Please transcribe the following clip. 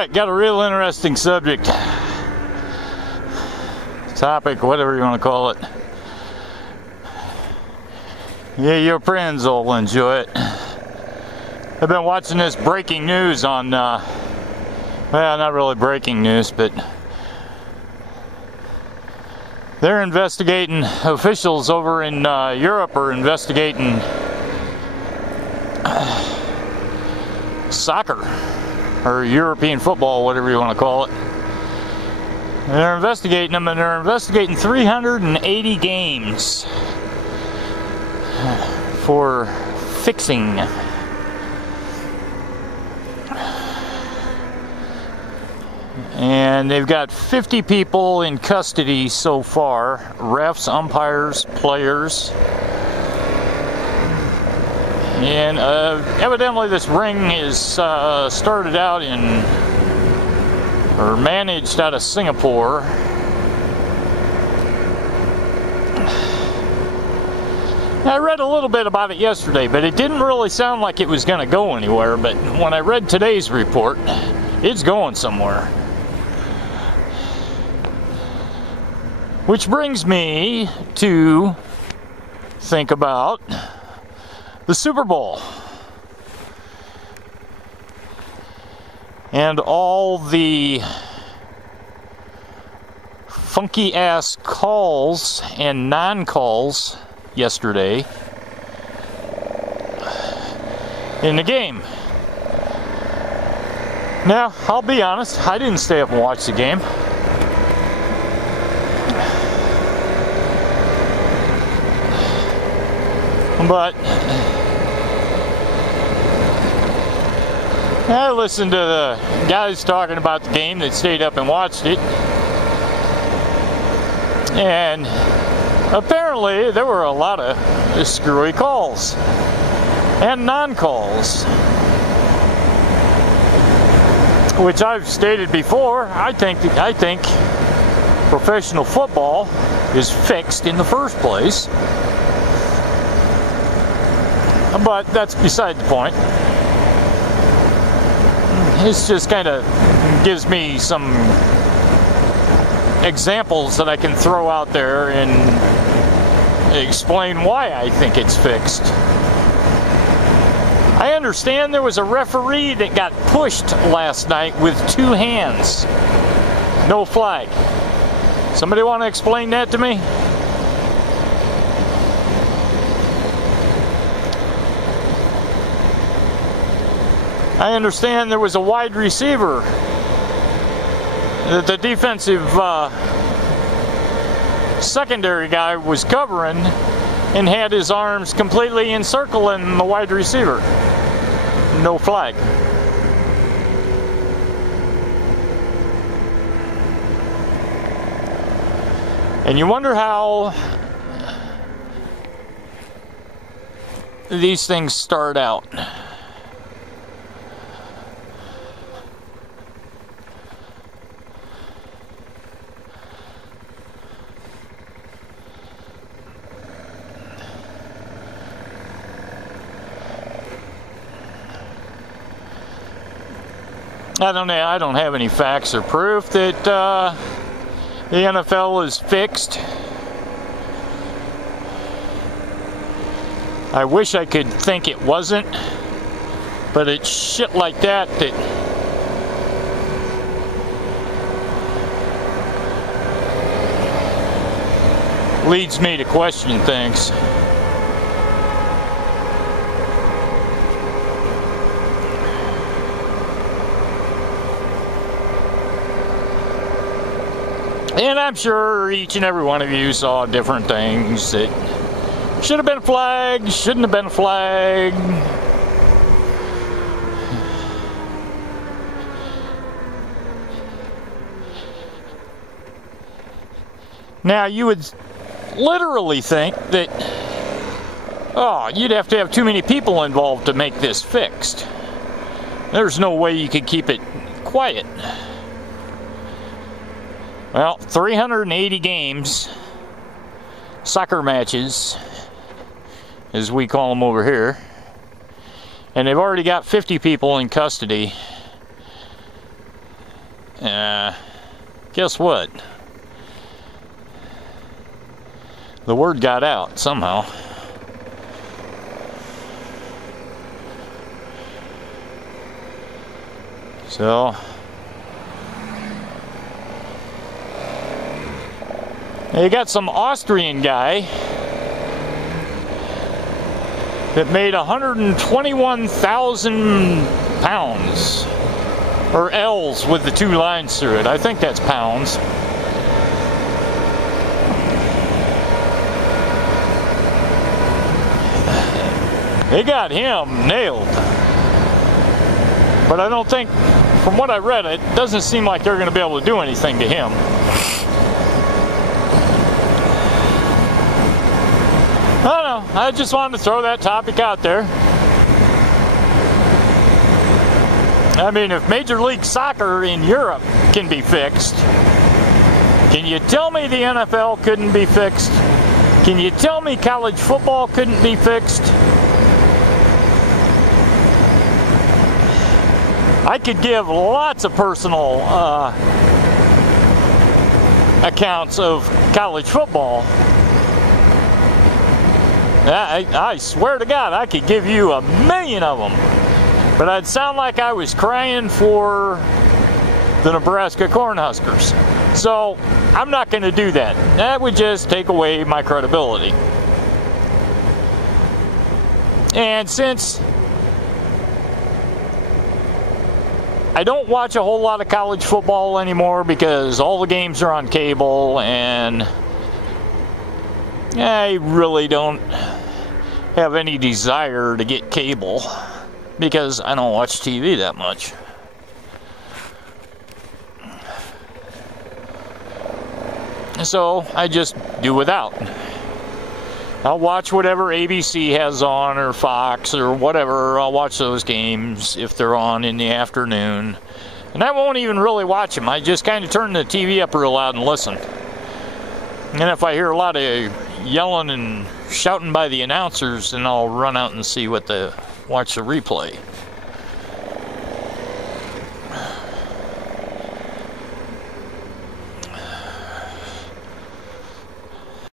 Alright, got a real interesting subject. Topic, whatever you want to call it. Yeah, your friends will enjoy it. I've been watching this breaking news on, well, not really breaking news, but they're investigating, officials over in Europe are investigating soccer, or European football, whatever you want to call it. They're investigating them, and they're investigating 380 games for fixing. And they've got 50 people in custody so far, refs, umpires, players. And evidently this ring is started out in, or managed out of Singapore. I read a little bit about it yesterday, but it didn't really sound like it was going to go anywhere. But when I read today's report, it's going somewhere. Which brings me to think about the Super Bowl and all the funky ass calls and non-calls yesterday in the game. Now, I'll be honest, I didn't stay up and watch the game. But I listened to the guys talking about the game that stayed up and watched it. And apparently there were a lot of screwy calls and non-calls. Which I've stated before, I think professional football is fixed in the first place. But that's beside the point. This just kind of gives me some examples that I can throw out there and explain why I think it's fixed. I understand there was a referee that got pushed last night with two hands. No flag. Somebody want to explain that to me? I understand there was a wide receiver that the defensive secondary guy was covering and had his arms completely encircling the wide receiver. No flag. And you wonder how these things start out. I don't have any facts or proof that the NFL is fixed. I wish I could think it wasn't, but it's shit like that that leads me to question things. And I'm sure each and every one of you saw different things that should have been flagged, shouldn't have been flagged. Now, you would literally think that, oh, you'd have to have too many people involved to make this fixed. There's no way you could keep it quiet. Well, 380 games, soccer matches, as we call them over here, and they've already got 50 people in custody. guess what? The word got out somehow. So you got some Austrian guy that made 121,000 pounds, or L's with the 2 lines through it. I think that's pounds. They got him nailed. But I don't think, from what I read, it doesn't seem like they're going to be able to do anything to him. I don't know. I just wanted to throw that topic out there. I mean, if Major League Soccer in Europe can be fixed, can you tell me the NFL couldn't be fixed? Can you tell me college football couldn't be fixed? I could give lots of personal accounts of college football. I swear to God, I could give you 1,000,000 of them. But I'd sound like I was crying for the Nebraska Cornhuskers. So I'm not going to do that. That would just take away my credibility. And since I don't watch a whole lot of college football anymore because all the games are on cable, and I really don't have any desire to get cable because I don't watch TV that much. So I just do without. I'll watch whatever ABC has on, or Fox, or whatever. I'll watch those games if they're on in the afternoon. And I won't even really watch them. I just kind of turn the TV up real loud and listen. And if I hear a lot of yelling and shouting by the announcers, then I'll run out and watch the replay.